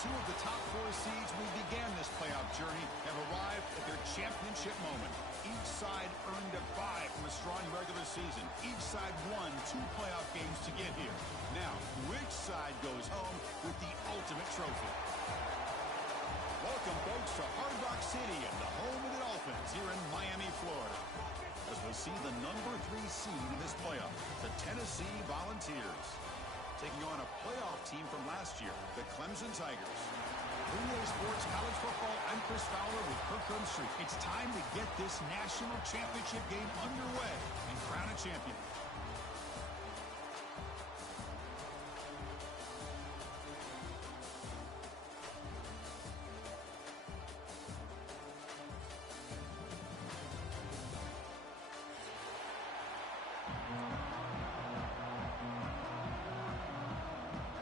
Two of the top four seeds who began this playoff journey have arrived at their championship moment. Each side earned a bye from a strong regular season. Each side won 2 playoff games to get here. Now, which side goes home with the ultimate trophy? Welcome, folks, to Hard Rock City and the home of the Dolphins here in Miami, Florida, as we'll see the number 3 seed in this playoff, the Tennessee Volunteers, taking on a playoff team from last year, the Clemson Tigers. Premier Sports College Football, I'm Chris Fowler with Kirk Street. It's time to get this national championship game underway and crown a champion.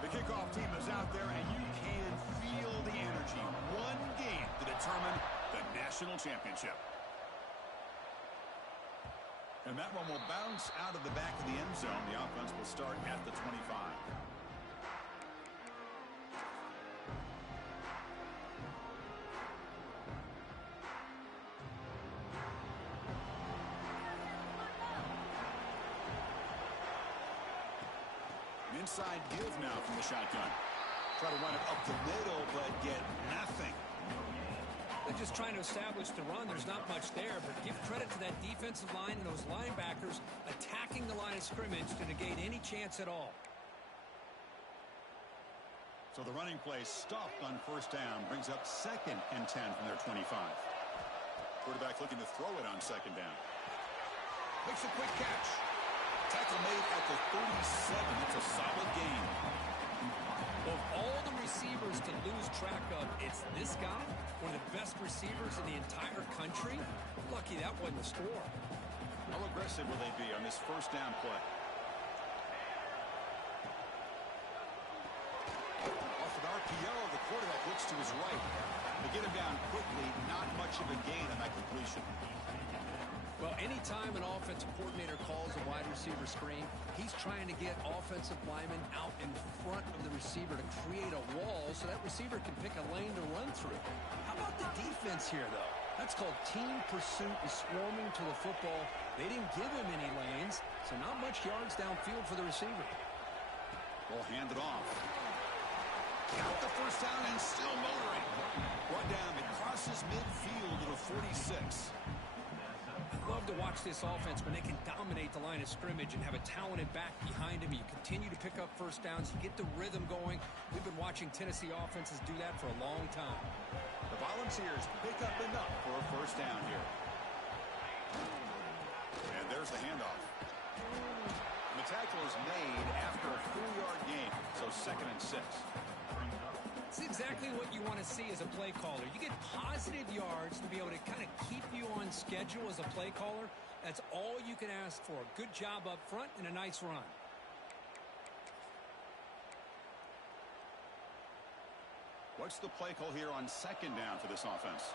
The kickoff team is out there, and you can feel the energy. One game to determine the national championship. And that one will bounce out of the back of the end zone. The offense will start at the 25. Inside give now from the shotgun. Try to run it up the middle, but get nothing. They're just trying to establish the run. There's not much there, but give credit to that defensive line and those linebackers attacking the line of scrimmage to negate any chance at all. So the running play stopped on first down, brings up 2nd and 10 from their 25. Quarterback looking to throw it on 2nd down. Makes a quick catch. Tackle made at the 37. It's a solid gain. Of all the receivers to lose track of, it's this guy, one of the best receivers in the entire country. Lucky that wasn't the score. How aggressive will they be on this first down play? Off an RPO, the quarterback looks to his right. To get him down quickly, not much of a gain on that completion. Well, anytime an offensive coordinator calls a wide receiver screen, he's trying to get offensive linemen out in front of the receiver to create a wall so that receiver can pick a lane to run through. How about the defense here, though? That's called team pursuit and swarming to the football. They didn't give him any lanes, so not much yards downfield for the receiver. Ball handed off. Got the first down and still motoring. Brought down, it crosses midfield to the 46. Love to watch this offense when they can dominate the line of scrimmage and have a talented back behind him. You continue to pick up first downs. You get the rhythm going. We've been watching Tennessee offenses do that for a long time. The Volunteers pick up enough for a first down here. And there's the handoff. The tackle is made after a 4-yard gain, so 2nd and 6. It's exactly what you want to see as a play caller. You get positive yards to be able to kind of keep you on schedule as a play caller. That's all you can ask for. Good job up front and a nice run. What's the play call here on 2nd down for this offense?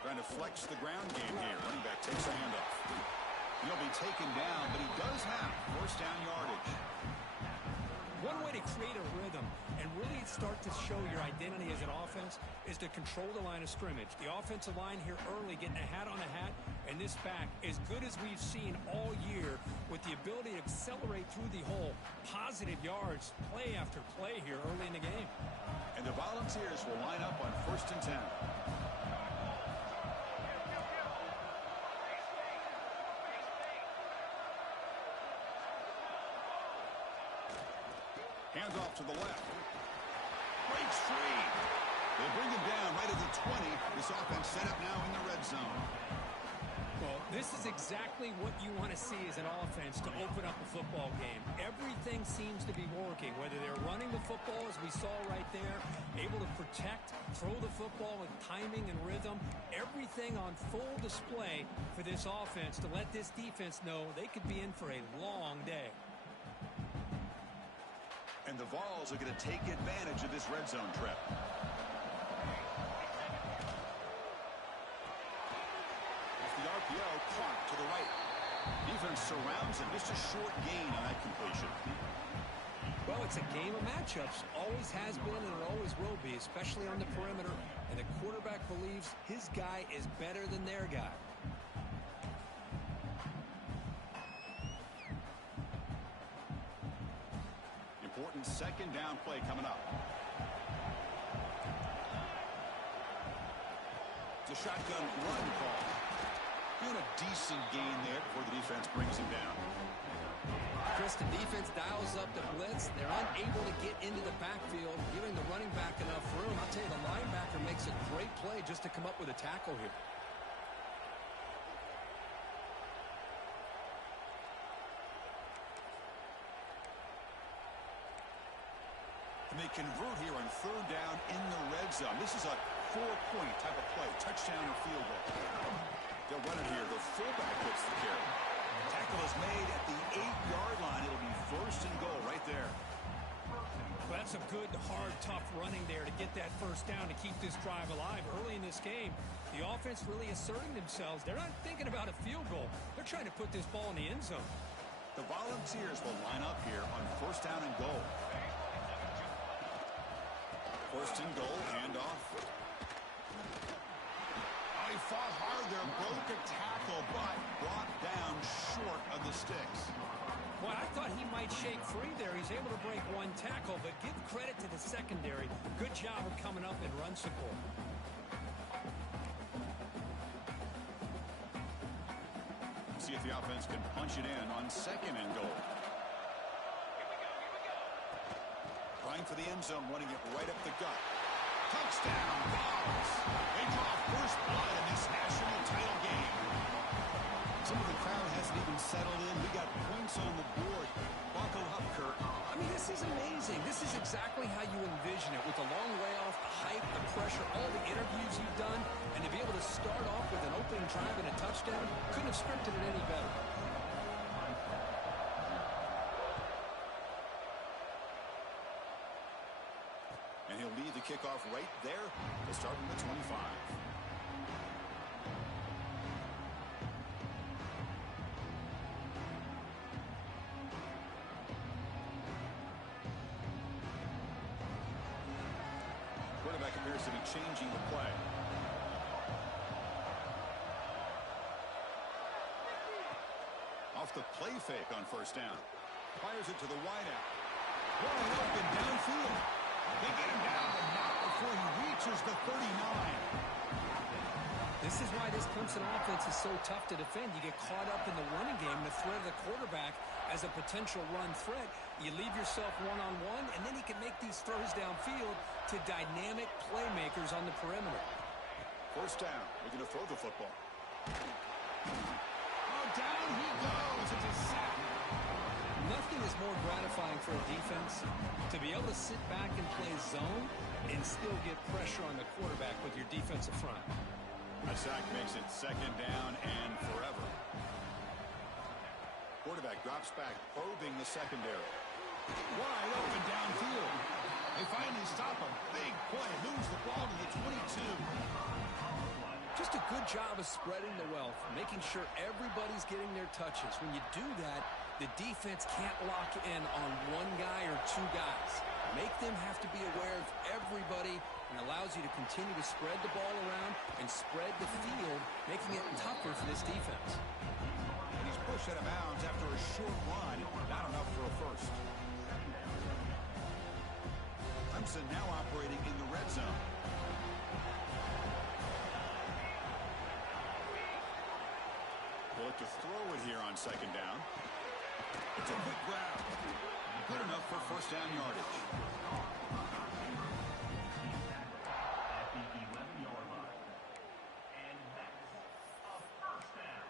Trying to flex the ground game here. Running back takes a handoff. He'll be taken down, but he does have first down yardage. One way to create a rhythm and really start to show your identity as an offense is to control the line of scrimmage. The offensive line here early getting a hat on a hat, and this back as good as we've seen all year with the ability to accelerate through the hole. Positive yards, play after play here early in the game. And the Volunteers will line up on 1st and 10. Hands off to the left. Breaks free. They bring him down right at the 20. This offense set up now in the red zone. Well, this is exactly what you want to see as an offense to open up a football game. Everything seems to be working, whether they're running the football, as we saw right there, able to protect, throw the football with timing and rhythm, everything on full display for this offense to let this defense know they could be in for a long day. And the Vols are going to take advantage of this red zone trip. Off the RPO, Clark to the right. Defense surrounds him. Just a short gain on that completion. Well, Well, it's a game of matchups. Always has been and it always will be, especially on the perimeter. And the quarterback believes his guy is better than their guy. Important second down play coming up. It's a shotgun run call. Doing a decent gain there before the defense brings him down. Chris, the defense dials up the blitz. They're unable to get into the backfield, giving the running back enough room. I'll tell you, the linebacker makes a great play just to come up with a tackle here. And they convert here on third down in the red zone. This is a 4-point type of play, touchdown or field goal. They'll run it here. The fullback gets the carry. Tackle is made at the 8-yard line. It'll be first and goal right there. Well, that's a good, hard, tough running there to get that first down to keep this drive alive. Early in this game, the offense really asserting themselves. They're not thinking about a field goal. They're trying to put this ball in the end zone. The Volunteers will line up here on first down and goal. First and goal, handoff. He fought hard there, broke a tackle, but brought down short of the sticks. Well, I thought he might shake free there. He's able to break one tackle, but give credit to the secondary. Good job of coming up and run support. See if the offense can punch it in on second and goal. Trying for the end zone, running it right up the gut. Touchdown, Dogs! They draw first blood in this national title game. Some of the crowd hasn't even settled in. We got points on the board. Buckle up, Kurt. I mean, this is amazing. This is exactly how you envision it, with the long layoff, the hype, the pressure, all the interviews you've done, and to be able to start off with an opening drive and a touchdown, couldn't have scripted it any better. And he'll lead the kickoff right there to start from the 25. Quarterback appears to be changing the play. Off the play fake on first down. Fires it to the wideout. Wide open downfield. They get him down to knock before he reaches the 39. This is why this Clemson offense is so tough to defend. You get caught up in the running game, the threat of the quarterback as a potential run threat. You leave yourself one-on-one, and then he can make these throws downfield to dynamic playmakers on the perimeter. First down. We're going to throw the football. Oh, down he goes. It's a sack. Nothing is more gratifying for a defense to be able to sit back and play zone and still get pressure on the quarterback with your defensive front. A sack makes it second down and forever. Quarterback drops back, probing the secondary. Wide open downfield. They finally stop a big play. Moves the ball to the 22. Just a good job of spreading the wealth, making sure everybody's getting their touches. When you do that, the defense can't lock in on one guy or two guys. Make them have to be aware of everybody, and allows you to continue to spread the ball around and spread the field, making it tougher for this defense. And he's pushed out of bounds after a short run. Not enough for a first. Clemson now operating in the red zone. They'll look to throw it here on second down. It's a quick grab. Good enough for first down yardage. At the 11-yard line. And that's a first down.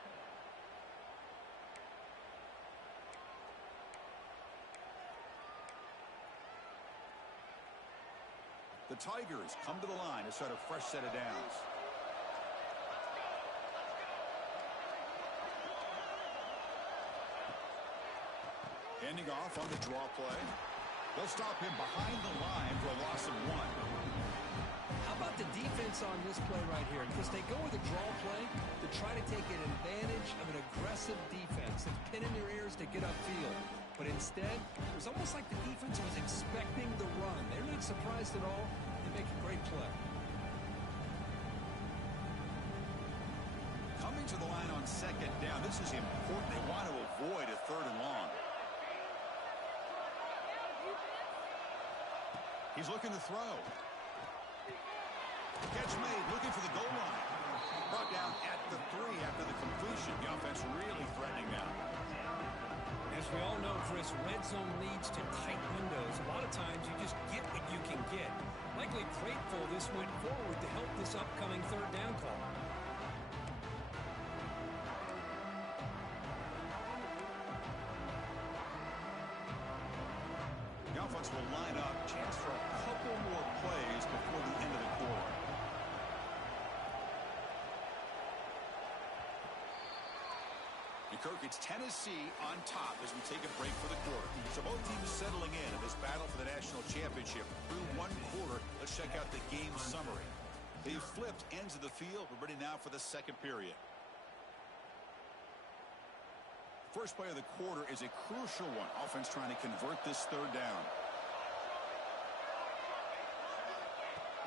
The Tigers come to the line to start a fresh set of downs. Handing off on the draw play. They'll stop him behind the line for a loss of 1. How about the defense on this play right here? Because they go with a draw play to try to take an advantage of an aggressive defense that's pinning their ears to get upfield. But instead, it was almost like the defense was expecting the run. They're not surprised at all. They make a great play. Coming to the line on second down. This is important. They want to avoid a 3rd and long. He's looking to throw. Catch made, looking for the goal line. Brought down at the 3 after the completion. The offense really threatening now. As we all know, Chris, red zone leads to tight windows. A lot of times you just get what you can get. Likely grateful this went forward to help this upcoming 3rd down call. The offense will line up. Chance for a couple more plays before the end of the quarter. Kirk, it's Tennessee on top as we take a break for the quarter. So both teams settling in this battle for the national championship through 1 quarter. Let's check out the game summary. They've flipped ends of the field. We're ready now for the 2nd period. First play of the quarter is a crucial one. Offense trying to convert this 3rd down.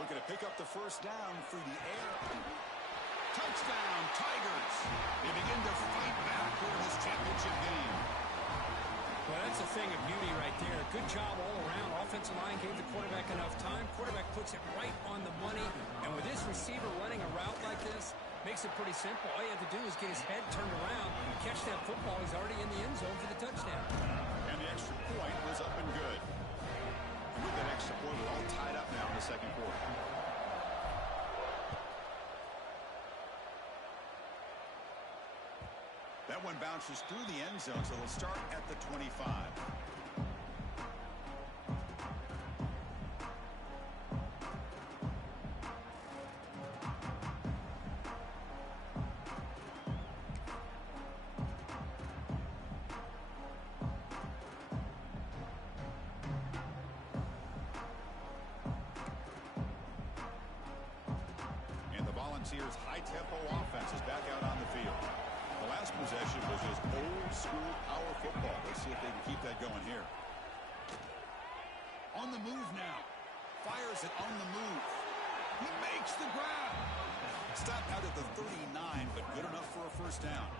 Looking to pick up the 1st down through the air. Touchdown, Tigers. They begin to fight back for this championship game. Well, that's a thing of beauty right there. Good job all around. Offensive line gave the quarterback enough time. Quarterback puts it right on the money. And with this receiver running a route like this, makes it pretty simple. All you have to do is get his head turned around, catch that football. He's already in the end zone for the touchdown. And the extra point was up and good. And with that extra point, we're all tied up now in the 2nd quarter. That one bounces through the end zone, so they'll start at the 25. And the Volunteers' high-tempo offense is back out on the field. The last possession was just old-school power football. Let's see if they can keep that going here. On the move now. Fires it on the move. He makes the grab. Stopped out at the 39, but good enough for a 1st down.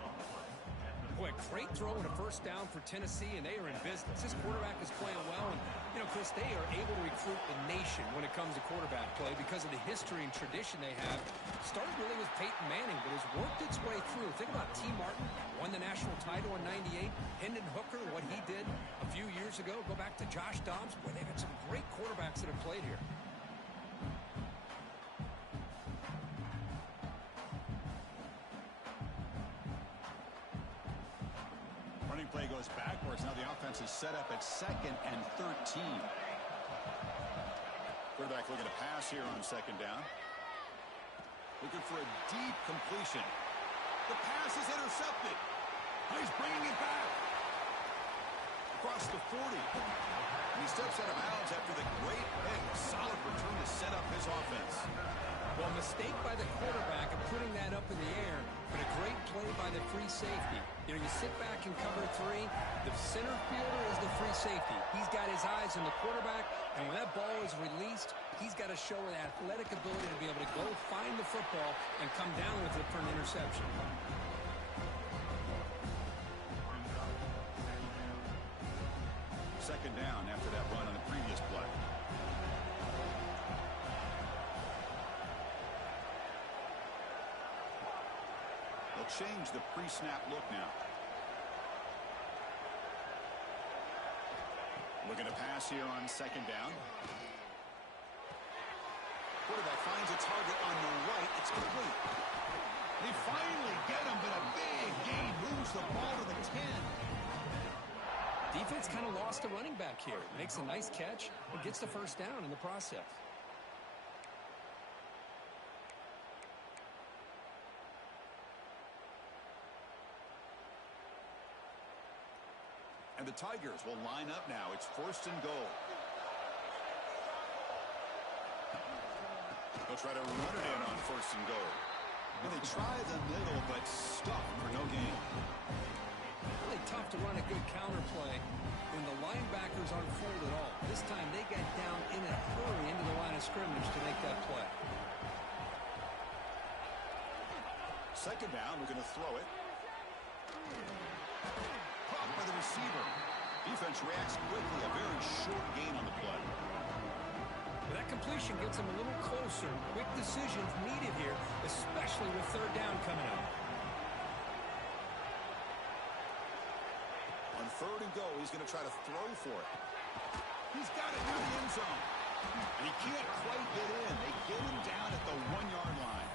Boy, great throw and a 1st down for Tennessee, and they are in business. This quarterback is playing well, and, you know, Chris, they are able to recruit the nation when it comes to quarterback play because of the history and tradition they have. Started really with Peyton Manning, but has worked its way through. Think about T. Martin, won the national title in '98. Hendon Hooker, what he did a few years ago. Go back to Josh Dobbs. Boy, they've had some great quarterbacks that have played here. Running play goes backwards. Now the offense is set up at 2nd and 13. Quarterback looking to pass here on 2nd down. Looking for a deep completion. The pass is intercepted. He's bringing it back. Across the 40. And he steps out of bounds after the great pick. Solid return to set up his offense. Well, mistake by the quarterback of putting that up in the air, but a great play by the free safety. You know, you sit back and cover 3. The center fielder is the free safety. He's got his eyes on the quarterback, and when that ball is released, he's got to show an athletic ability to be able to go find the football and come down with it for an interception. Second down after that run on the previous play. They'll change the pre-snap look now. Looking to pass here on 2nd down. Quarterback finds a target on the right. It's complete. They finally get him, but a big gain moves the ball to the 10. Defense kind of lost a running back here. Makes a nice catch and gets the 1st down in the process. And the Tigers will line up now. It's 1st and goal. They'll try to run it in on 1st and goal. And they try the middle, but stuck for no gain. They tough to run a good counter play when the linebackers aren't fooled at all. This time they got down in a hurry into the line of scrimmage to make that play. Second down, we're going to throw it. Caught by the receiver. Defense reacts quickly. A very short gain on the play. Well, that completion gets them a little closer. Quick decisions needed here, especially with third down coming up. On third and go, he's going to try to throw for it. He's got it near the end zone. And he can't quite get in. They get him down at the 1-yard line.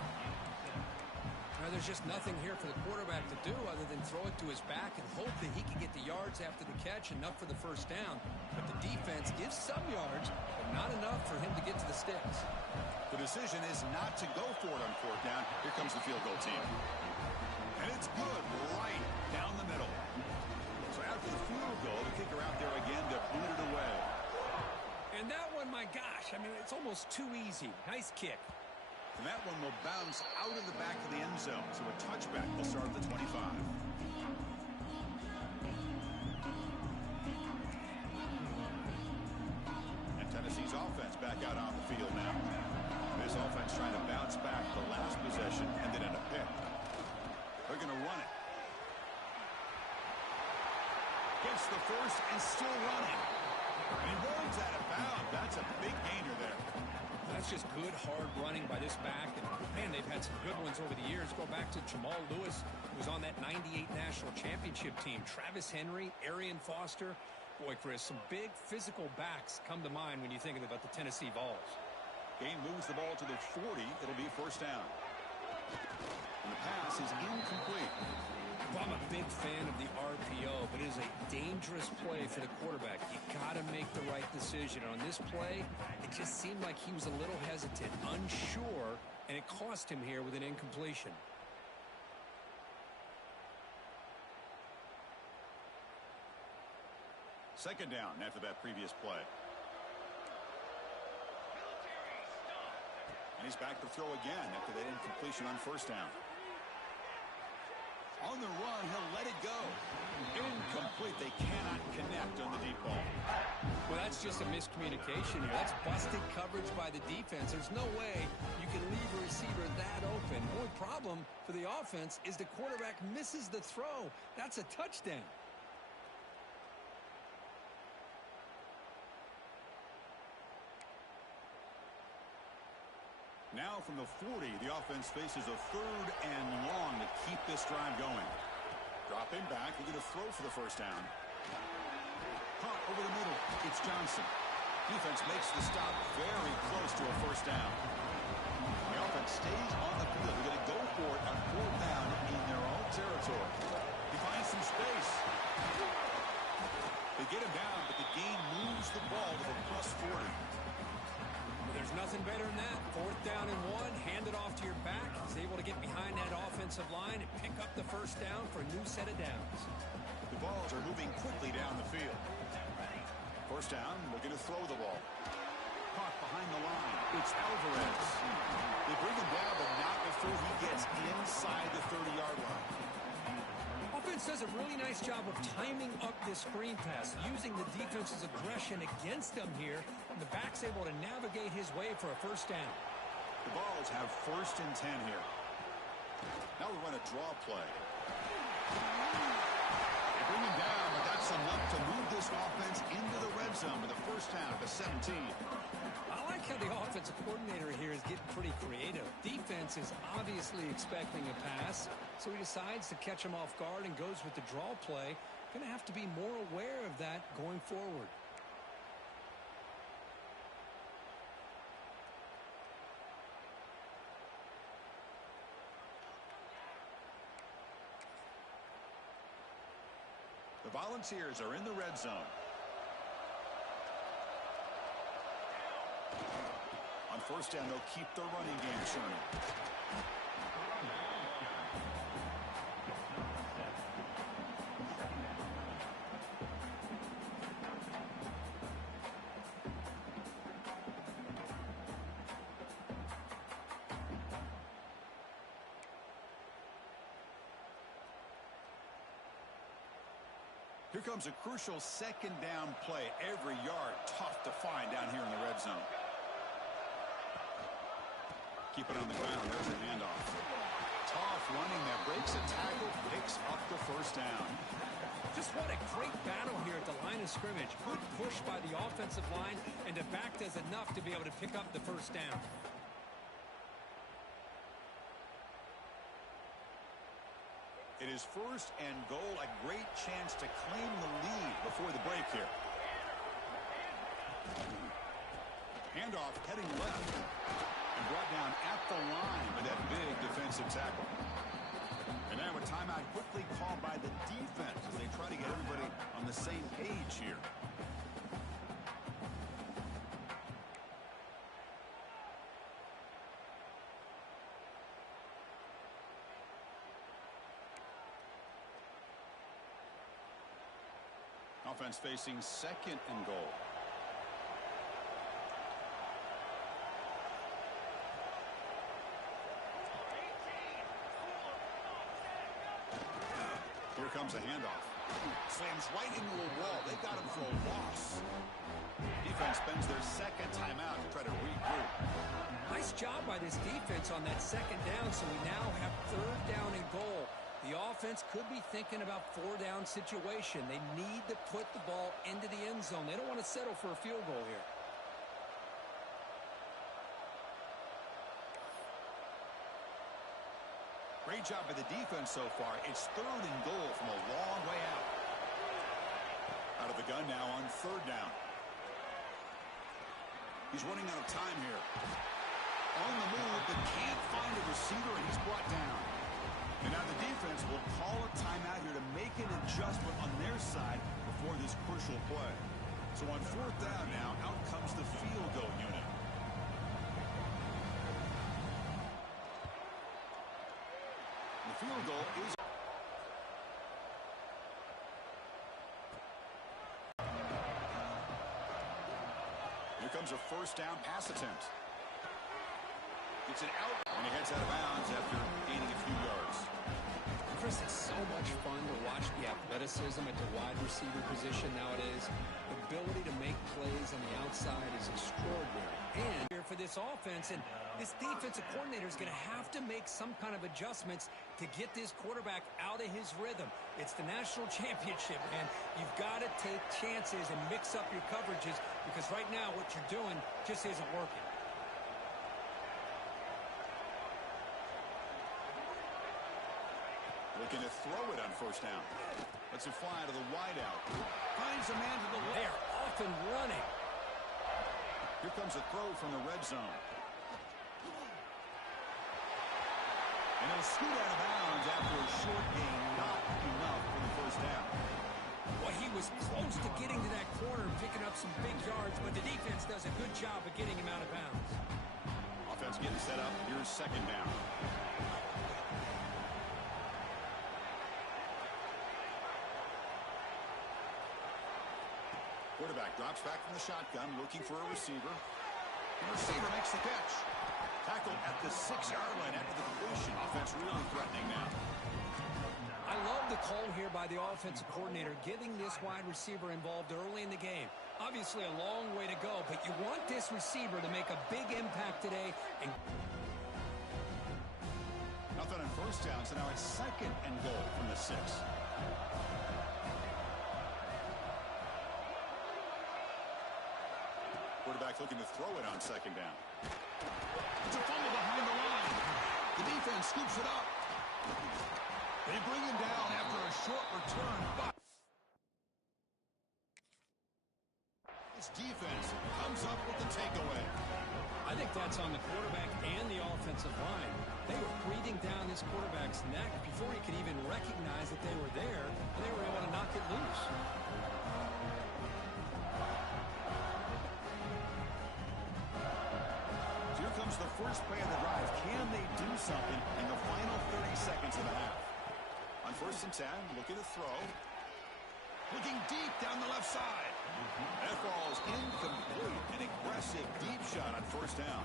Now, there's just nothing here for the quarterback to do other than throw it to his back and hope that he can get the yards after the catch, enough for the first down. But the defense gives some yards, but not enough for him to get to the sticks. The decision is not to go for it on fourth down. Here comes the field goal team. And it's good right down the middle. So after the field goal, the kicker out there again to boot it away. And that one, my gosh, I mean, it's almost too easy. Nice kick. And that one will bounce out of the back of the end zone. So a touchback will start at the 25. And Tennessee's offense back out on the field now. This offense trying to bounce back the last possession and then end a pick. They're going to run it. Gets the first and still running. And he runs out of bounds. That's a big gainer there. That's just good, hard running by this back. And, man, they've had some good ones over the years. Go back to Jamal Lewis, who was on that 98 National Championship team. Travis Henry, Arian Foster. Boy, Chris, some big physical backs come to mind when you think about the Tennessee Vols. Game moves the ball to the 40. It'll be first down. And the pass is incomplete. Well, I'm a big fan of the RPO, but it is a dangerous play for the quarterback. You got to make the right decision. On this play, it just seemed like he was a little hesitant, unsure, and it cost him here with an incompletion. Second down after that previous play. And he's back to throw again after that incompletion on first down. On the run, he'll let it go. Incomplete. They cannot connect on the deep ball. Well, that's just a miscommunication here. That's busted coverage by the defense. There's no way you can leave a receiver that open. The only problem for the offense is the quarterback misses the throw. That's a touchdown. Now from the 40, the offense faces a third and long to keep this drive going. Dropping back, we're going to throw for the first down. Caught over the middle. It's Johnson. Defense makes the stop very close to a first down. The offense stays on the field. They're going to go for it on fourth down in their own territory. He finds some space. They get him down, but the gain moves the ball to the plus 40. There's nothing better than that. Fourth down and 1, hand it off to your back. He's able to get behind that offensive line and pick up the first down for a new set of downs. The balls are moving quickly down the field. First down, we're going to throw the ball. Caught behind the line. It's Alvarez. They bring him down, but not before he gets inside the 30-yard line. Offense does a really nice job of timing up this screen pass, using the defense's aggression against them here, and the back's able to navigate his way for a first down. The Vols have first and 10 here. Now we run a draw play. They bring him down, but that's enough to move this offense into the red zone with a first down at the 17. I like how the offensive coordinator here is getting pretty creative. Defense is obviously expecting a pass, so he decides to catch him off guard and goes with the draw play. Going to have to be more aware of that going forward. The Volunteers are in the red zone. On first down, they'll keep their running game churning. Here comes a crucial second down play. Every yard tough to find down here in the red zone. Keep it on the ground. There's a handoff. Tough running that breaks a tackle, picks up the first down. Just what a great battle here at the line of scrimmage. Good push by the offensive line, and the back does enough to be able to pick up the first down. It is first and goal, a great chance to claim the lead before the break here. Handoff heading left and brought down at the line with that big defensive tackle. And now a timeout quickly called by the defense as they try to get everybody on the same page here. Offense facing second and goal. Here comes a handoff. Slams right into a wall. They got him for a loss. Defense spends their second timeout to try to regroup. Nice job by this defense on that second down, so we now have third down and goal. The offense could be thinking about four-down situation. They need to put the ball into the end zone. They don't want to settle for a field goal here. Great job by the defense so far. It's third and goal from a long way out. Out of the gun now on third down. He's running out of time here. On the move, but can't find a receiver, and he's brought down. And now the defense will call a timeout here to make an adjustment on their side before this crucial play. So on fourth down now, out comes the field goal unit. The field goal is... Here comes a first down pass attempt. It's an out, and he heads out of bounds after gaining a few yards. Chris, it's so much fun to watch the athleticism at the wide receiver position nowadays. The ability to make plays on the outside is extraordinary. And here for this offense, and this defensive coordinator is going to have to make some kind of adjustments to get this quarterback out of his rhythm. It's the national championship, man. You've got to take chances and mix up your coverages because right now what you're doing just isn't working. Looking to throw it on first down. Lets it fly to the wideout. Finds a man to the left. They are off and running. Here comes a throw from the red zone. And he'll scoot out of bounds after a short gain. Not enough for the first down. Well, he was close to getting to that corner and picking up some big yards, but the defense does a good job of getting him out of bounds. Offense getting set up. Here's second down. Quarterback drops back from the shotgun, looking for a receiver. The receiver makes the catch. Tackle at the 6-yard line after the completion. Offense really threatening now. I love the call here by the offensive coordinator, getting this wide receiver involved early in the game. Obviously a long way to go, but you want this receiver to make a big impact today. And nothing on first down, so now it's second and goal from the 6. Quarterback looking to throw it on second down. It's a fumble behind the line. The defense scoops it up. They bring him down after a short return. But this defense comes up with the takeaway. I think that's on the quarterback and the offensive line. They were breathing down this quarterback's neck before he could even recognize that they were there, and they were able to knock it loose. Here comes the first play of the drive. Can they do something in the final 30 seconds of the half? On first and 10, looking to throw. Looking deep down the left side. That ball is incomplete. An aggressive deep shot on first down.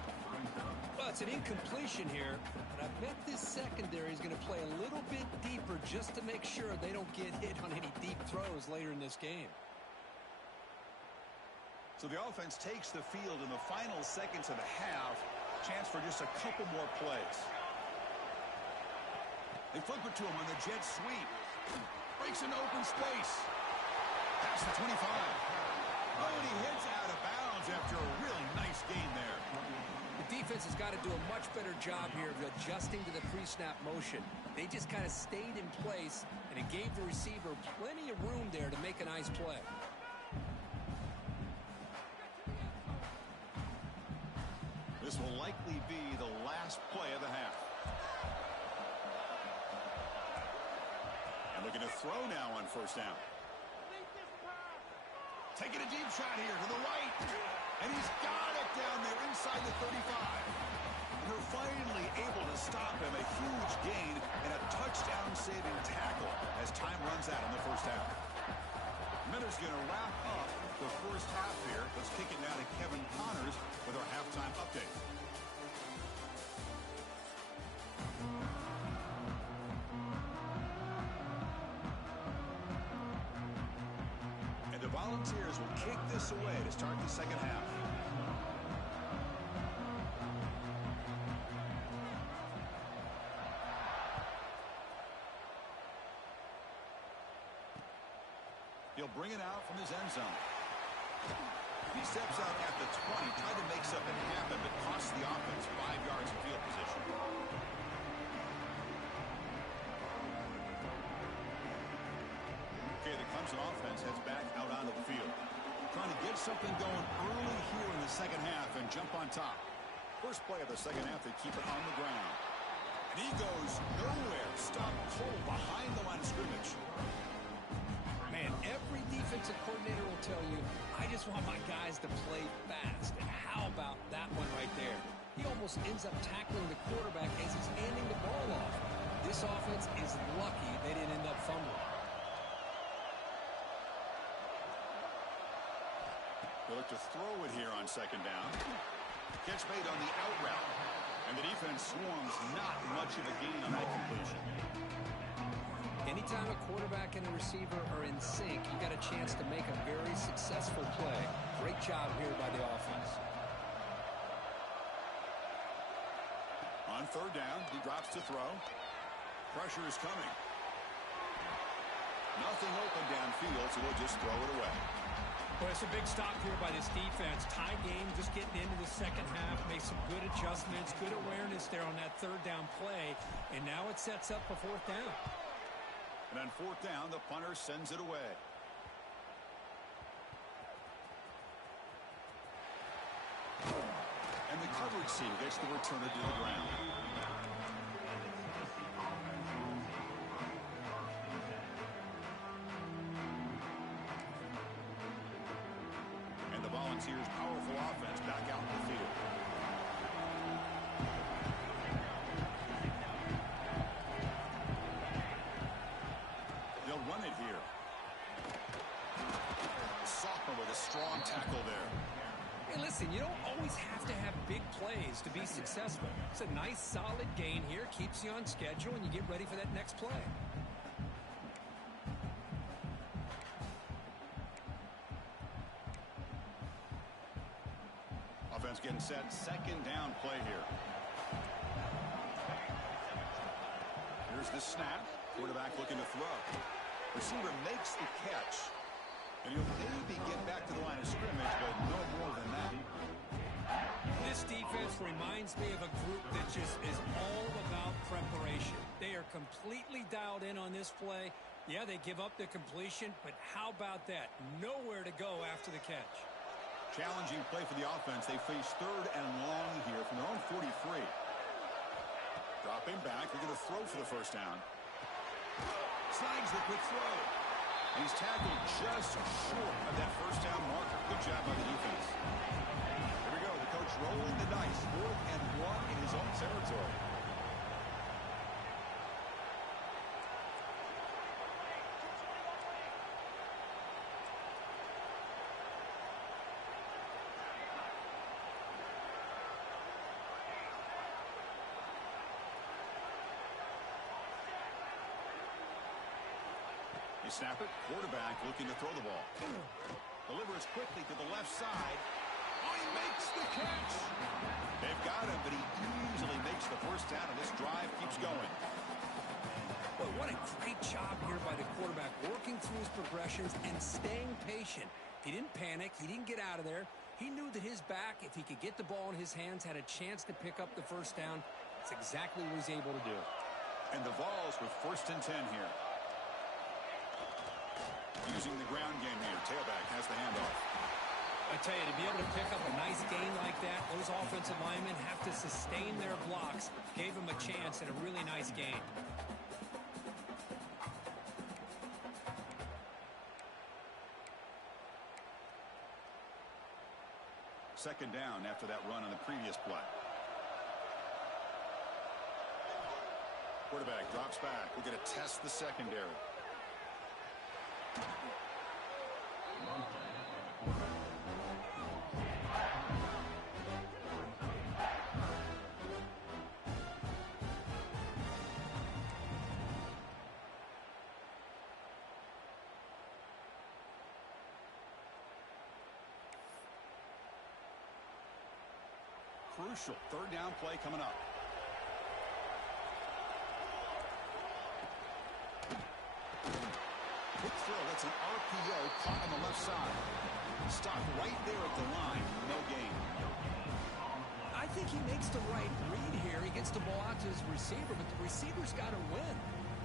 Well, Well, it's an incompletion here, but I bet this secondary is going to play a little bit deeper just to make sure they don't get hit on any deep throws later in this game. So the offense takes the field in the final seconds of the half. Chance for just a couple more plays. They flip it to him on the jet sweep. Breaks into open space. Past the 25. Oh, and he heads out of bounds after a really nice gain there. The defense has got to do a much better job here of adjusting to the pre-snap motion. They just kind of stayed in place, and it gave the receiver plenty of room there to make a nice play. This will likely be the last play of the half. And looking to throw now on first down. Taking a deep shot here to the right. And he's got it down there inside the 35. And they're finally able to stop him. A huge gain and a touchdown-saving tackle as time runs out in the first half. Miller's going to wrap up the first half here. Let's kick it now to Kevin Connors with our halftime update. And the Volunteers will kick this away to start the second half. He'll bring it out from his end zone. He steps out at the 20, tried to make something happen, but costs the offense 5 yards of field position. Okay, the Clemson offense heads back out onto the field. Trying to get something going early here in the second half and jump on top. First play of the second half, they keep it on the ground. And he goes nowhere. Stopped cold behind the line of scrimmage. Man, every defensive coordinator will tell you, I just want my guys to play fast. And how about that one right there? He almost ends up tackling the quarterback as he's handing the ball off. This offense is lucky they didn't end up fumbling. They look to throw it here on second down. Catch made on the out route. And the defense swarms not much of a gain on that completion. Anytime a quarterback and a receiver are in sync, you got a chance to make a very successful play. Great job here by the offense. On third down, he drops to throw. Pressure is coming. Nothing open downfield, so he'll just throw it away. Well, it's a big stop here by this defense. Tie game, just getting into the second half, make some good adjustments, good awareness there on that third down play, and now it sets up for fourth down. And on fourth down, the punter sends it away. And the coverage team gets the returner to the ground. And the Volunteers' powerful offense back out in the field. Run it here. The sophomore with a strong tackle there. Hey, listen, you don't always have to have big plays to be successful. It's a nice, solid gain here. Keeps you on schedule, and you get ready for that next play. Offense getting set. Second down play here. Here's the snap. Quarterback looking to throw. Receiver makes the catch. And he'll maybe get back to the line of scrimmage, but no more than that. This defense reminds me of a group that just is all about preparation. They are completely dialed in on this play. Yeah, they give up the completion, but how about that? Nowhere to go after the catch. Challenging play for the offense. They face third and long here from their own 43. Dropping back. They're going to throw for the first down. Slides the quick throw. And he's tackled just short of that first down marker. Good job by the defense. Here we go. The coach rolling the dice. 4th and 1 in his own territory. snap it. Quarterback looking to throw the ball. Delivers quickly to the left side. Oh, he makes the catch. They've got him, but he easily makes the first down, and this drive keeps going. Boy, what a great job here by the quarterback, working through his progressions and staying patient. He didn't panic. He didn't get out of there. He knew that his back, if he could get the ball in his hands, had a chance to pick up the first down. That's exactly what he's able to do. And the Vols with 1st and 10 here. Using the ground game here. Tailback has the handoff. I tell you, to be able to pick up a nice gain like that, those offensive linemen have to sustain their blocks. Gave him a chance at a really nice gain. Second down after that run on the previous play. Quarterback drops back. We're going to test the secondary. Crucial 3rd down play coming up. Quick throw. That's an RPO caught on the left side. Stopped right there at the line. No gain. I think he makes the right read here. He gets the ball out to his receiver, but the receiver's got to win.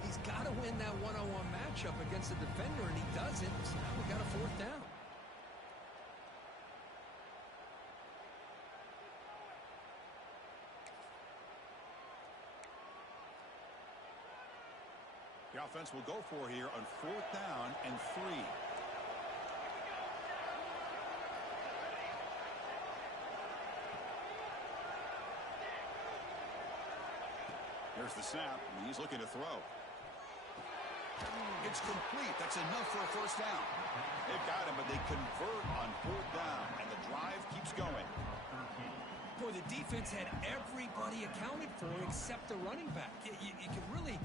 He's got to win that one-on-one matchup against the defender, and he does it. So now we got a 4th down. The offense will go for here on 4th down and 3. There's the snap, and he's looking to throw. It's complete. That's enough for a 1st down. They've got him, but they convert on 4th down, and the drive keeps going. Boy, the defense had everybody accounted for except the running back. You can really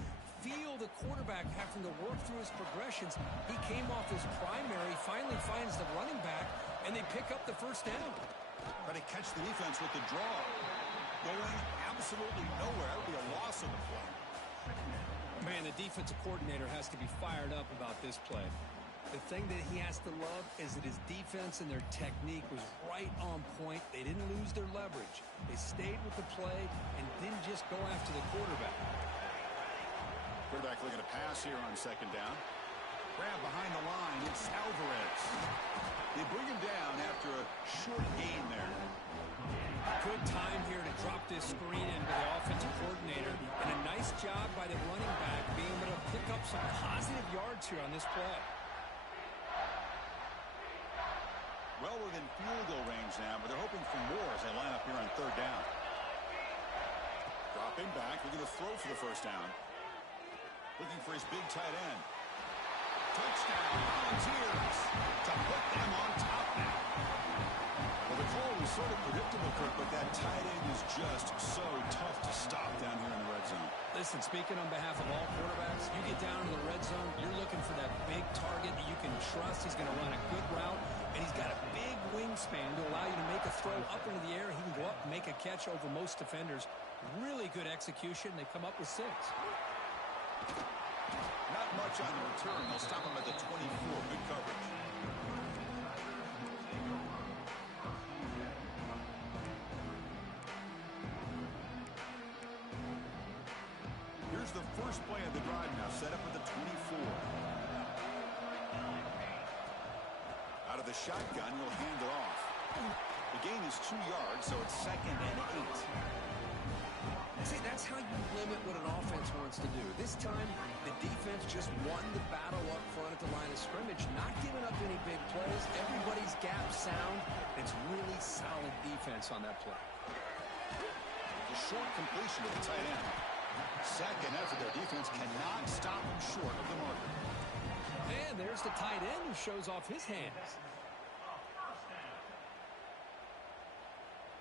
feel the quarterback having to work through his progressions. He came off his primary, finally finds the running back, and they pick up the 1st down. Try to catch the defense with the draw. Going absolutely nowhere. That would be a loss of the play. Man, the defensive coordinator has to be fired up about this play. The thing that he has to love is that his defense and their technique was right on point. They didn't lose their leverage. They stayed with the play and didn't just go after the quarterback. Quarterback looking to pass here on 2nd down. Grab behind the line. It's Alvarez. They bring him down after a short gain there. Good time here to drop this screen into the offensive coordinator. And a nice job by the running back being able to pick up some positive yards here on this play. Well within field goal range now, but they're hoping for more as they line up here on 3rd down. Dropping back, looking to throw for the 1st down. Looking for his big tight end. Touchdown, Volunteers to put them on top now. Well, the call was sort of predictable, Kirk, but that tight end is just so tough to stop down here in the red zone. Listen, speaking on behalf of all quarterbacks, you get down to the red zone, you're looking for that big target that you can trust. He's going to run a good route, and he's got a big wingspan to allow you to make a throw up into the air. He can go up and make a catch over most defenders. Really good execution. They come up with 6. Not much on the return. They'll stop him at the 24. Good coverage. Here's the first play of the drive now, set up at the 24. Out of the shotgun, he'll hand it off. The gain is 2 yards, so it's 2nd and 8. See, that's how you limit what an offense wants to do. This time, the defense just won the battle up front at the line of scrimmage, not giving up any big plays. Everybody's gap sound. It's really solid defense on that play. The short completion of the tight end. 2nd effort, their defense cannot stop him short of the marker. And there's the tight end who shows off his hands.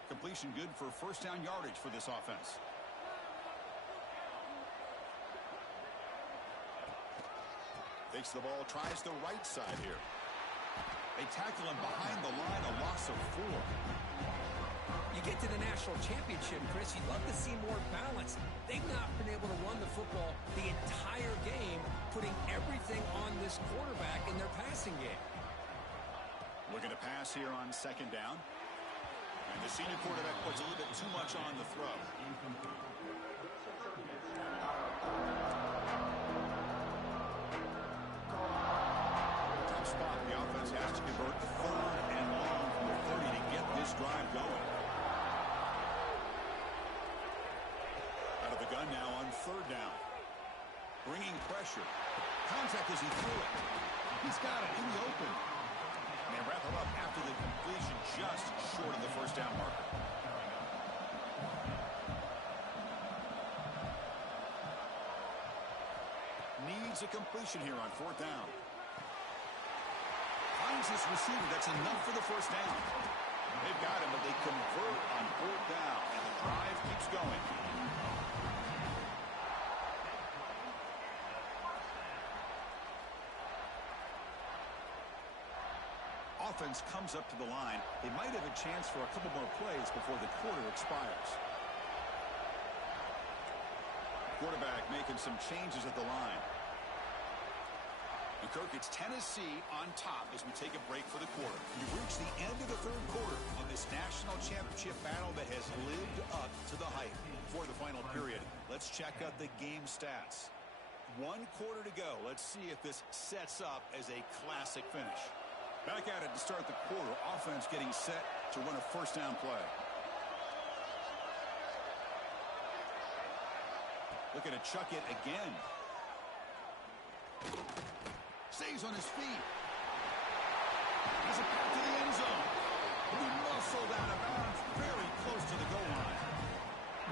Completion good for 1st down yardage for this offense. Takes the ball, tries the right side here. They tackle him behind the line, a loss of 4. You get to the national championship, Chris, you'd love to see more balance. They've not been able to run the football the entire game, putting everything on this quarterback in their passing game. Looking to pass here on 2nd down. And the senior quarterback puts a little bit too much on the throw. Tough spot. The offense has to convert 3rd and long from the 30 to get this drive going. Out of the gun now on 3rd down. Bringing pressure. Contact as he threw it. He's got it in the open. And they wrap him up after the completion, just short of the 1st down marker. Needs a completion here on 4th down. Finds his receiver. That's enough for the 1st down. They've got him, but they convert on 4th down, and the drive keeps going. Offense comes up to the line. They might have a chance for a couple more plays before the quarter expires. Quarterback making some changes at the line. And Kirk, it's Tennessee on top as we take a break for the quarter. We've reached the end of the 3rd quarter of this national championship battle that has lived up to the hype. For the final period, let's check out the game stats. 1 quarter to go. Let's see if this sets up as a classic finish. Back at it to start the quarter. Offense getting set to run a 1st down play. Looking to chuck it again. Stays on his feet. Has it back to the end zone. He muscled out of bounds very close to the goal line.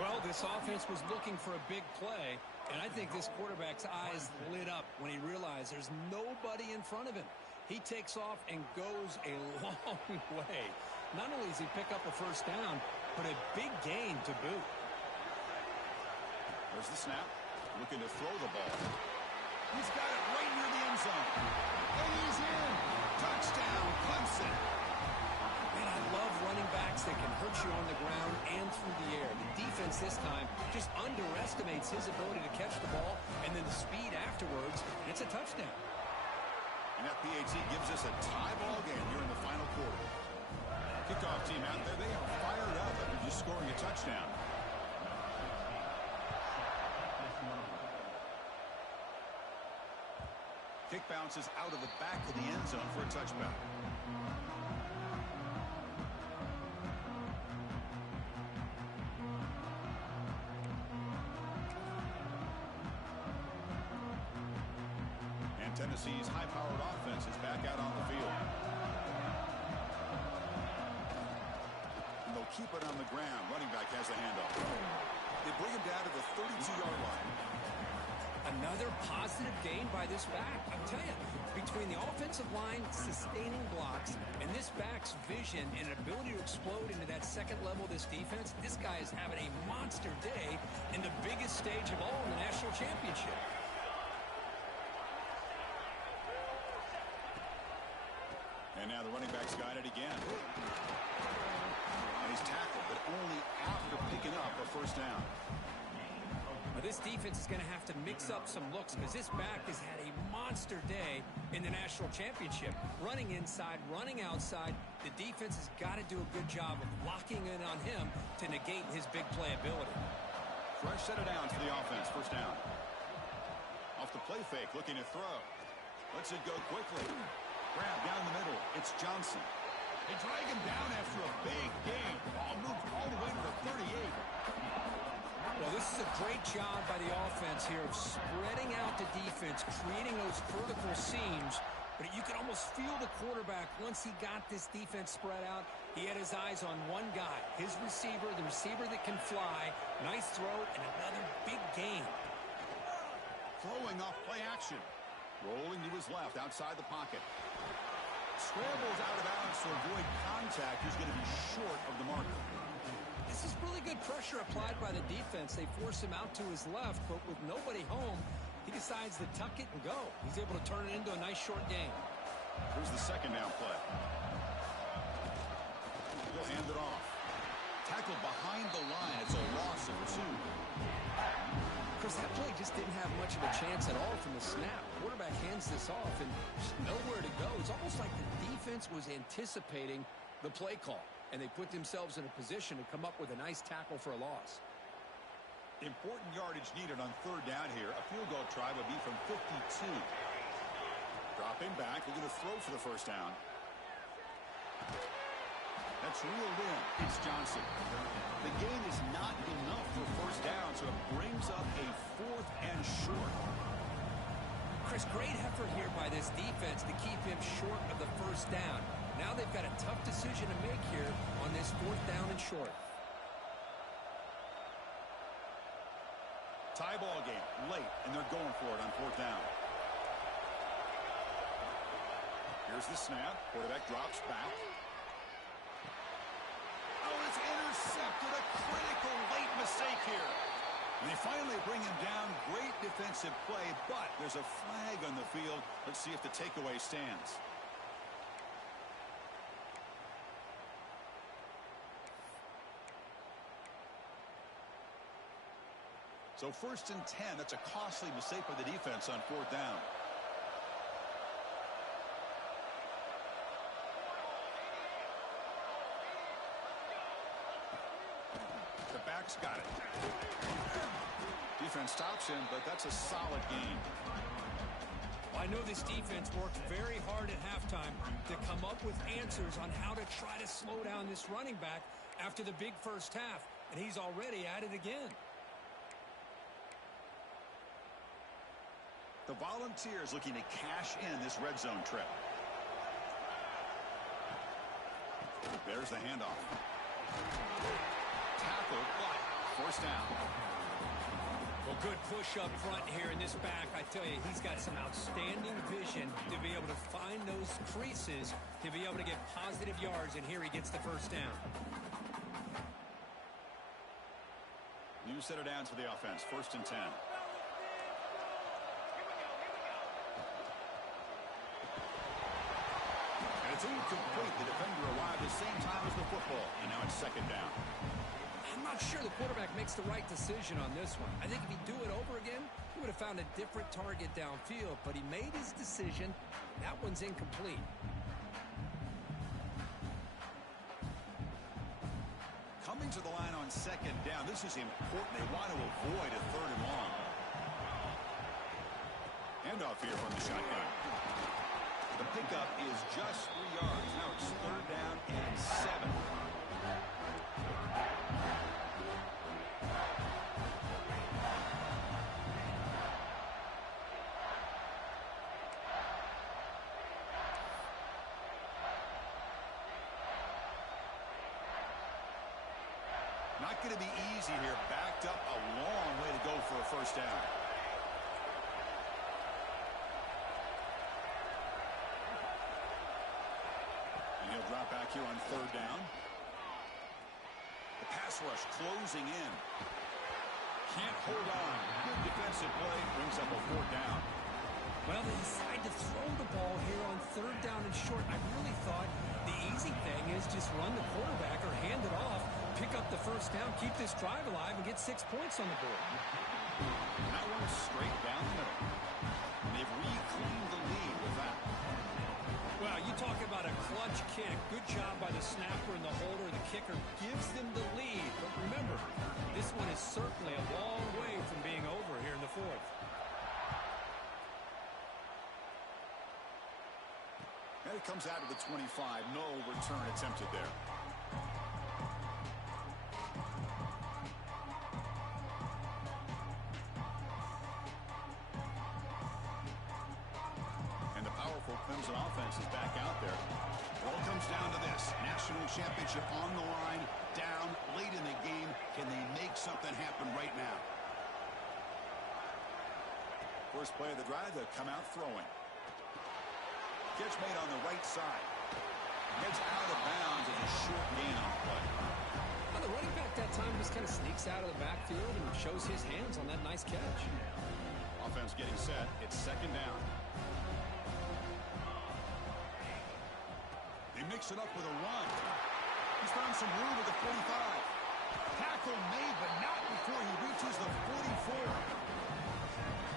Well, this offense was looking for a big play, and I think this quarterback's eyes lit up when he realized there's nobody in front of him. He takes off and goes a long way. Not only does he pick up a 1st down, but a big gain to boot. There's the snap. Looking to throw the ball. He's got it right near the end zone. And he's in. Touchdown, Clemson. Man, I love running backs that can hurt you on the ground and through the air. The defense this time just underestimates his ability to catch the ball, and then the speed afterwards, and it's a touchdown. And that PAT gives us a tie ball game here in the final quarter. Kickoff team out there, they are fired up after just scoring a touchdown. Kick bounces out of the back of the end zone for a touchback. Tennessee's high-powered offense is back out on the field. And they'll keep it on the ground. Running back has the handoff. They bring him down to the 32-yard line. Another positive gain by this back. I'm telling you, between the offensive line sustaining blocks and this back's vision and ability to explode into that 2nd level of this defense, this guy is having a monster day in the biggest stage of all in the national championship. And now the running back's got it again. And he's tackled, but only after picking up a 1st down. Well, this defense is going to have to mix up some looks because this back has had a monster day in the national championship. Running inside, running outside. The defense has got to do a good job of locking in on him to negate his big play ability. Fresh set of downs for the offense. 1st down. Off the play fake, looking to throw. Lets it go quickly. Grab down the middle. It's Johnson. They drag him down after a big gain. Ball moved all the way to the 38. Well, this is a great job by the offense here of spreading out the defense, creating those vertical seams. But you can almost feel the quarterback once he got this defense spread out. He had his eyes on one guy, his receiver, the receiver that can fly. Nice throw and another big gain. Throwing off play action. Rolling to his left outside the pocket. Scrambles out of bounds to avoid contact. He's going to be short of the marker. This is really good pressure applied by the defense. They force him out to his left, but with nobody home, He decides to tuck it and go. He's able to turn it into a nice short game. Here's the second down play. He'll hand it off. Tackle behind the line. It's a loss of 2. Chris, that play just didn't have much of a chance at all from the snap. Quarterback hands this off and just nowhere to go. It's almost like the defense was anticipating the play call, and they put themselves in a position to come up with a nice tackle for a loss. Important yardage needed on third down here. A field goal try would be from 52. Dropping back. We're going to throw for the first down. That's reeled in. It's Johnson. The gain is not enough for first down, so it brings up a 4th and short. Chris, great effort here by this defense to keep him short of the first down. Now they've got a tough decision to make here on this 4th down and short. Tie ball game late, and they're going for it on 4th down. Here's the snap. Quarterback drops back. Oh, it's intercepted. A critical late mistake here. And they finally bring him down. Great defensive play, but there's a flag on the field. Let's see if the takeaway stands. So 1st and 10. That's a costly mistake by the defense on 4th down. The back's got it. Defense stops him, but that's a solid gain. Well, I know this defense worked very hard at halftime to come up with answers on how to try to slow down this running back after the big first half, and he's already at it again. The Volunteers looking to cash in this red zone trip. There's the handoff. Tackle, but first down. Well, good push up front here in this back. I tell you, he's got some outstanding vision to be able to find those creases, to be able to get positive yards, and here he gets the first down. New set it down to the offense. 1st and 10. It's incomplete. The defender arrived at the same time as the football, and now it's 2nd down. I'm not sure the quarterback makes the right decision on this one. I think if he'd do it over again, he would have found a different target downfield, but he made his decision. That one's incomplete. Coming to the line on 2nd down, this is important. They want to avoid a 3rd and long. Handoff here from the shotgun. The pickup is just 3 yards. Now it's 3rd down and 7. Not going to be easy here. Backed up a long way to go for a first down. He'll drop back here on 3rd down. The pass rush closing in. Can't hold on. Good defensive play. Brings up a 4th down. Well, they decide to throw the ball here on 3rd down and short. I really thought the easy thing is just run the quarterback or hand it off, pick up the first down, keep this drive alive, and get 6 points on the board. And that one is straight down the middle. And they've reclaimed the lead with that. Well, you talk about a clutch kick. Good job by the snapper and the holder. The kicker gives them the lead. But remember, this one is certainly a long way from being over here in the 4th. And it comes out of the 25. No return attempted there. And the powerful Clemson offense is back out there. It all comes down to this. National championship on the line, down late in the game. Can they make something happen right now? First play of the drive, they'll come out throwing. Catch made on the right side. Gets out of bounds as a short gain on the play. Well, the running back that time just kind of sneaks out of the backfield and shows his hands on that nice catch. Offense getting set. It's second down. They mix it up with a run. He's found some room at the 45. Tackle made, but not before he reaches the 44.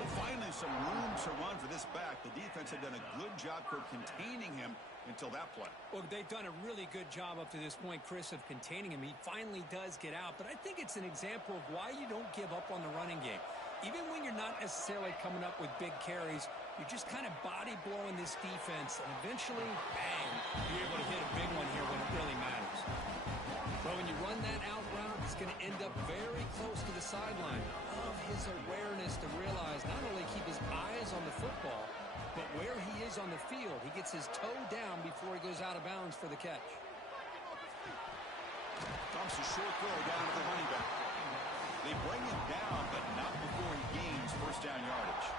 Well, finally, some room to run for this back. The defense had done a good job for containing him until that play. Well, they've done a really good job up to this point, Chris, of containing him. He finally does get out, but I think it's an example of why you don't give up on the running game. Even when you're not necessarily coming up with big carries, you're just kind of body blowing this defense, and eventually, bang, you're able to hit a big one here when it really matters. But when you run that out route, it's going to end up very close to the sideline. Of his awareness to realize not only keep his eyes on the football, but where he is on the field, he gets his toe down before he goes out of bounds for the catch. Dumps a short throw down to the running back. They bring him down, but not before he gains first down yardage.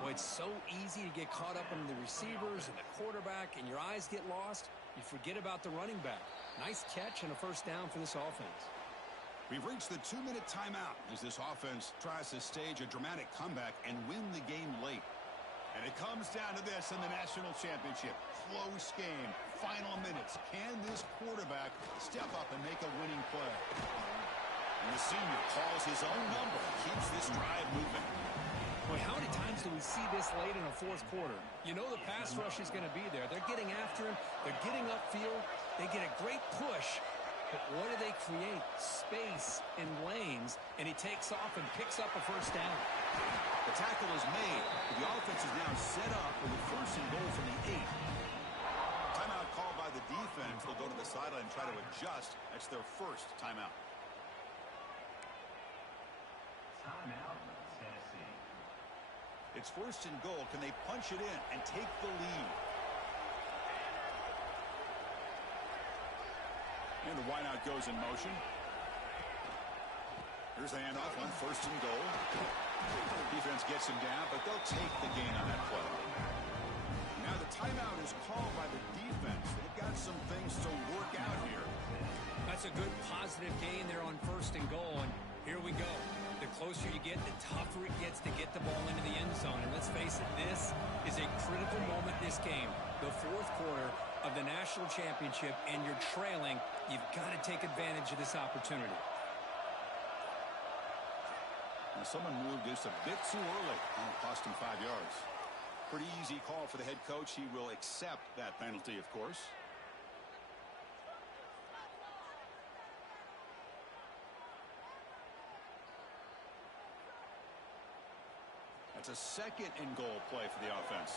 Well, it's so easy to get caught up in the receivers and the quarterback, and your eyes get lost. You forget about the running back. Nice catch and a first down for this offense. We've reached the 2-minute timeout as this offense tries to stage a dramatic comeback and win the game late. And it comes down to this in the national championship. Close game, final minutes. Can this quarterback step up and make a winning play? And the senior calls his own number, keeps this drive moving. Boy, how many times do we see this late in a fourth quarter? You know the pass rush is going to be there. They're getting after him. They're getting upfield. They get a great push. But what do they create? Space and lanes. And he takes off and picks up a first down. The tackle is made. The offense is now set up with a first and goal from the 8. Timeout called by the defense. They'll go to the sideline and try to adjust. That's their first timeout. Timeout, Tennessee. It's first and goal. Can they punch it in and take the lead? And the wideout goes in motion. Here's the handoff on first and goal. Defense gets him down, but they'll take the gain on that play. Now the timeout is called by the defense. They've got some things to work out here. That's a good positive gain there on first and goal. And here we go. The closer you get, the tougher it gets to get the ball into the end zone. And let's face it, this is a critical moment in this game. The fourth quarter of the national championship, and you're trailing. You've got to take advantage of this opportunity. Now someone moved just a bit too early. And it cost him 5 yards. Pretty easy call for the head coach. He will accept that penalty, of course. That's a second and goal play for the offense.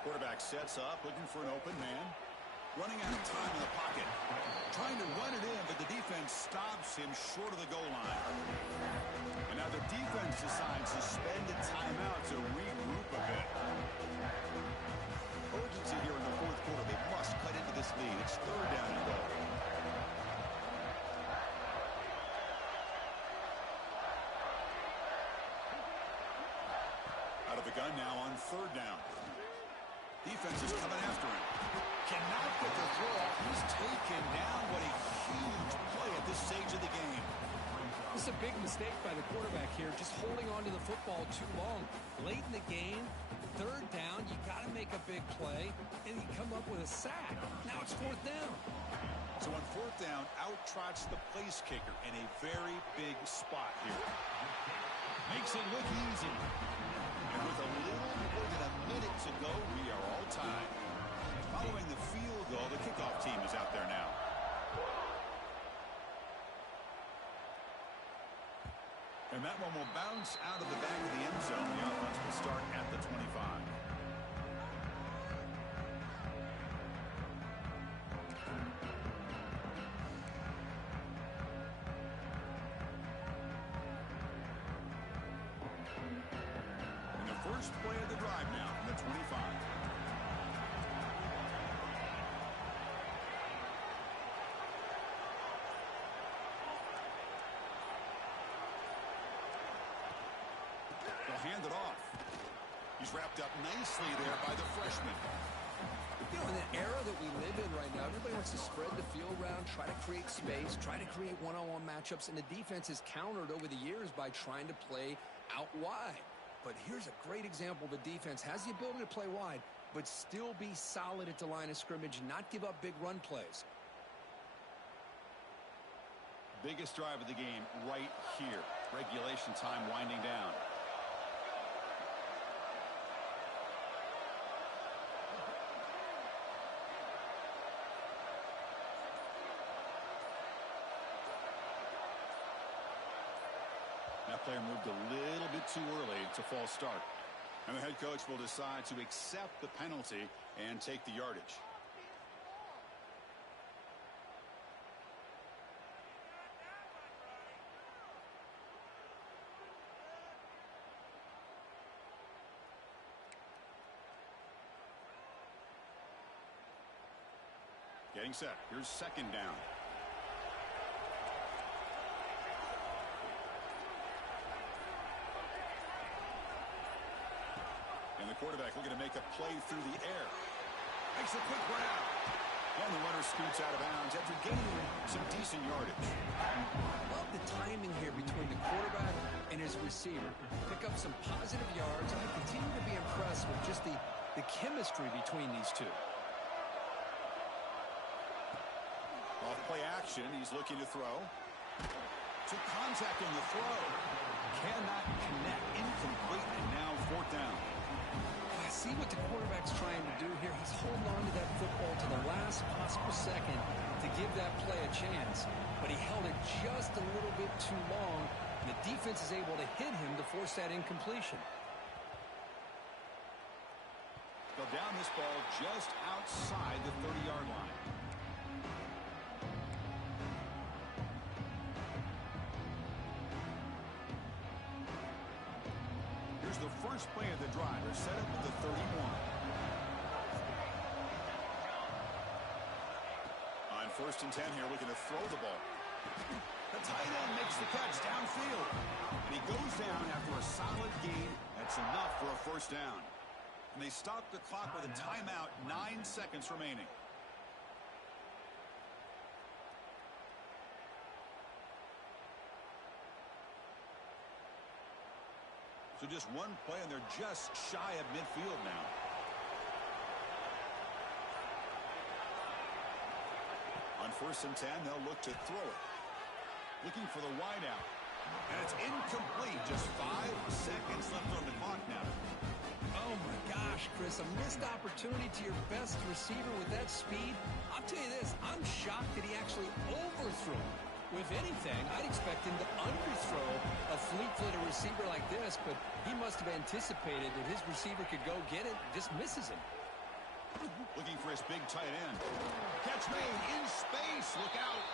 Quarterback sets up, looking for an open man. Running out of time in the pocket. Trying to run it in, but the defense stops him short of the goal line. And now the defense decides to spend a timeout to regroup a bit. Urgency here in the fourth quarter. They must cut into this lead. It's third down and goal. Out of the gun now on third down. Defense is coming after him. Cannot get the throw off. He's taken down. What a huge play at this stage of the game. This is a big mistake by the quarterback here, just holding on to the football too long. Late in the game, third down, you got to make a big play, and you come up with a sack. Now it's fourth down. So on fourth down, out trots the place kicker in a very big spot here. Makes it look easy. And with a little more than a minute to go, we are all tied. Following the field goal, the kickoff team is out there now. And that one will bounce out of the back of the end zone. The offense will start at the 25. And the first play of the drive now from the 25. Hand it off. He's wrapped up nicely there by the freshman. You know, in the era that we live in right now, everybody wants to spread the field around, try to create space, try to create one-on-one matchups, and the defense has countered over the years by trying to play out wide. But here's a great example. The defense has the ability to play wide, but still be solid at the line of scrimmage and not give up big run plays. Biggest drive of the game right here. Regulation time winding down. That player moved a little bit too early. It's a false start. And the head coach will decide to accept the penalty and take the yardage. Getting set. Here's second down. And the quarterback looking to make a play through the air. Makes a quick grab. And the runner scoots out of bounds after gaining some decent yardage. Love the timing here between the quarterback and his receiver. Pick up some positive yards, and I continue to be impressed with just the chemistry between these two. Off play action, he's looking to throw. Took contact on the throw. Cannot connect. Incomplete, and now fourth down. I see what the quarterback's trying to do here. He's holding on to that football to the last possible second to give that play a chance. But he held it just a little bit too long. And the defense is able to hit him to force that incompletion. They'll down this ball just outside the 30-yard line. Here's the first play of the drive. They're set up at the 31. On 1st and 10 here, looking to throw the ball. The tight end makes the catch downfield. And he goes down after a solid gain. That's enough for a first down. And they stop the clock with a timeout, 9 seconds remaining. So just one play, and they're just shy of midfield now. On 1st and 10, they'll look to throw it. Looking for the wideout. And it's incomplete. Just 5 seconds left on the clock now. Oh, my gosh, Chris. A missed opportunity to your best receiver with that speed. I'll tell you this. I'm shocked that he actually overthrew him. If anything, I'd expect him to underthrow a fleet-footed receiver like this, but he must have anticipated that his receiver could go get it, just misses him. Looking for his big tight end. Catch made in space. Look out.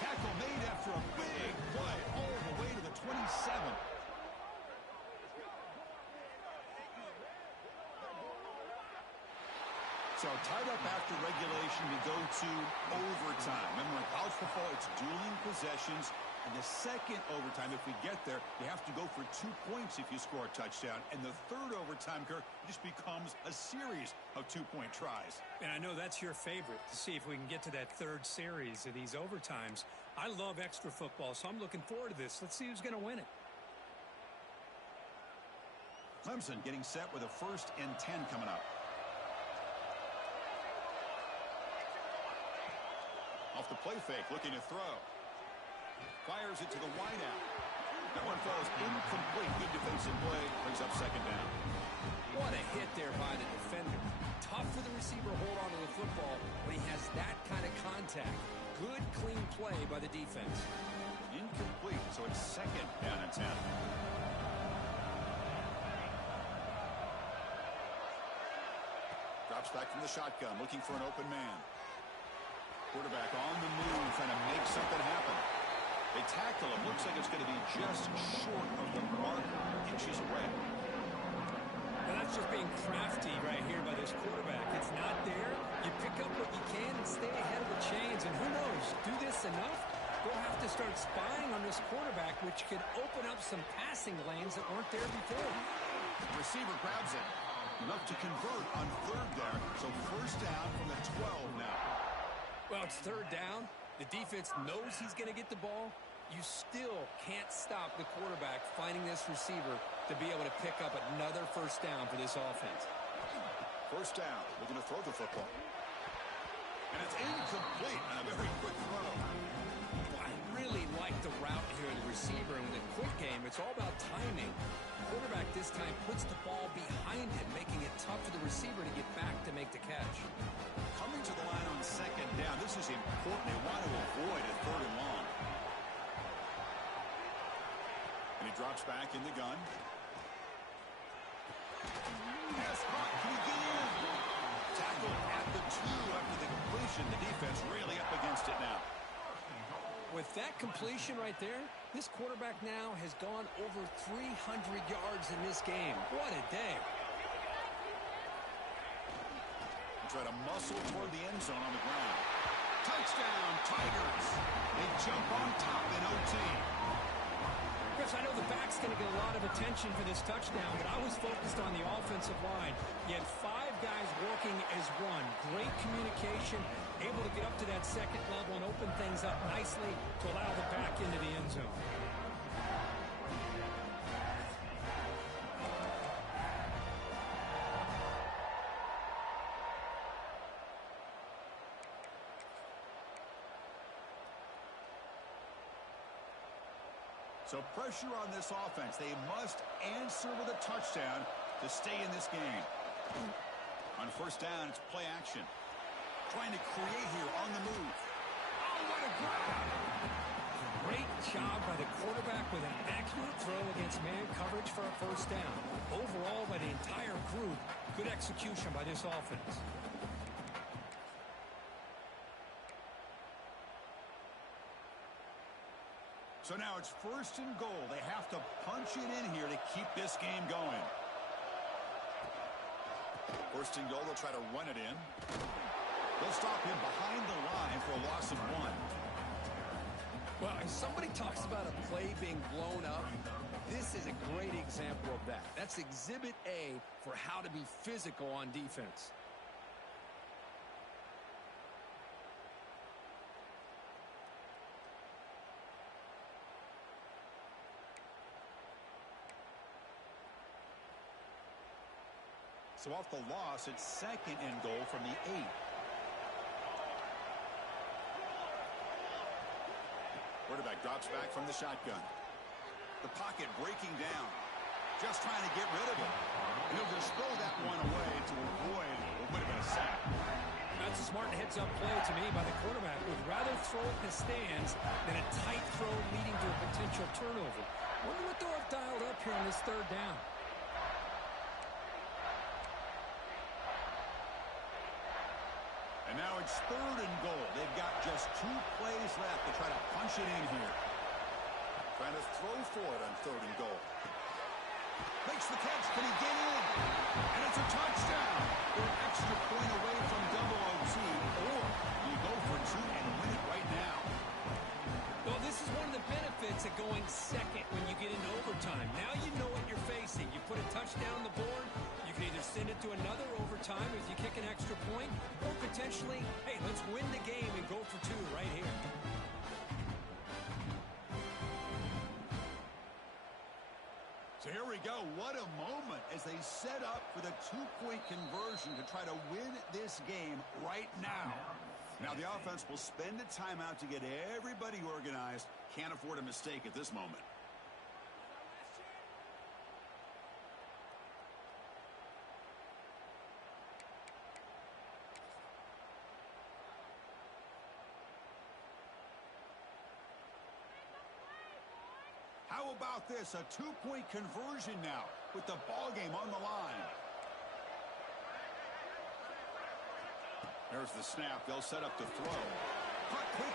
Tackle made after a big play all the way to the 27. So tied up after regulation, we go to overtime. Remember, in college football, it's dueling possessions. And the second overtime, if we get there, you have to go for 2 points if you score a touchdown. And the third overtime, Kirk, just becomes a series of 2-point tries. And I know that's your favorite, to see if we can get to that third series of these overtimes. I love extra football, so I'm looking forward to this. Let's see who's going to win it. Clemson getting set with a 1st and 10 coming up. Off the play fake, looking to throw. Fires it to the wideout. That one falls incomplete. Good defensive play. Brings up second down. What a hit there by the defender. Tough for the receiver to hold on to the football when he has that kind of contact. Good, clean play by the defense. Incomplete, so it's second down and 10. Drops back from the shotgun, looking for an open man. Quarterback on the move, trying to make something happen. They tackle him. Looks like it's going to be just short of the mark, inches away. Well, that's just being crafty right here by this quarterback. It's not there. You pick up what you can and stay ahead of the chains. And who knows, do this enough, we'll have to start spying on this quarterback, which could open up some passing lanes that weren't there before. Receiver grabs it. Enough to convert on third there. So first down from the 12 now. Well, it's third down. The defense knows he's going to get the ball. You still can't stop the quarterback finding this receiver to be able to pick up another first down for this offense. First down. Looking to throw the football. And it's incomplete on a very quick throw. I really like the route here of the receiver. And with a quick game, it's all about timing. The quarterback this time puts the ball behind him, making it tough for the receiver to get back to make the catch. Coming to the line on second down. This is important. They want to avoid a third and long. And he drops back in the gun. Pass caught. Can he get in? Tackled at the 2 after the completion. The defense really up against it now. With that completion right there, this quarterback now has gone over 300 yards in this game. What a day. Try to muscle toward the end zone on the ground. Touchdown, Tigers. They jump on top in OT. Chris, I know the back's going to get a lot of attention for this touchdown, but I was focused on the offensive line. You had 5 guys working as one. Great communication, able to get up to that second level and open things up nicely to allow the back into the end zone. So pressure on this offense. They must answer with a touchdown to stay in this game. On first down, it's play action. Trying to create here on the move. Oh, what a grab! Great job by the quarterback with an accurate throw against man coverage for a first down. Overall, by the entire group, good execution by this offense. So now it's first and goal. They have to punch it in here to keep this game going. First and goal, they'll try to run it in. They'll stop him behind the line for a loss of 1. Well, if somebody talks about a play being blown up, this is a great example of that. That's exhibit A for how to be physical on defense. So off the loss, it's second and goal from the 8. Quarterback drops back from the shotgun. The pocket breaking down. Just trying to get rid of it. And he'll just throw that one away to avoid what would have been a sack. That's a smart heads-up play to me by the quarterback. Would rather throw it in the stands than a tight throw leading to a potential turnover. Wonder what they'll have dialed up here on this third down. And now it's third and goal. They've got just 2 plays left to try to punch it in here. Trying to throw for it on third and goal. Makes the catch. Can he get in? And it's a touchdown. They're an extra point away from double OT. Or you go for 2 and win it right now. Well, this is one of the benefits of going second when you get into overtime. Now you know what you're facing. You put a touchdown on the board, you can either send it to another overtime if you kick an extra point, or potentially, hey, let's win the game and go for 2 right here. So here we go. What a moment as they set up for the 2-point conversion to try to win this game right now. Now the offense will spend a timeout to get everybody organized. Can't afford a mistake at this moment. How about this? A 2-point conversion now with the ball game on the line. There's the snap. They'll set up the throw. Caught clean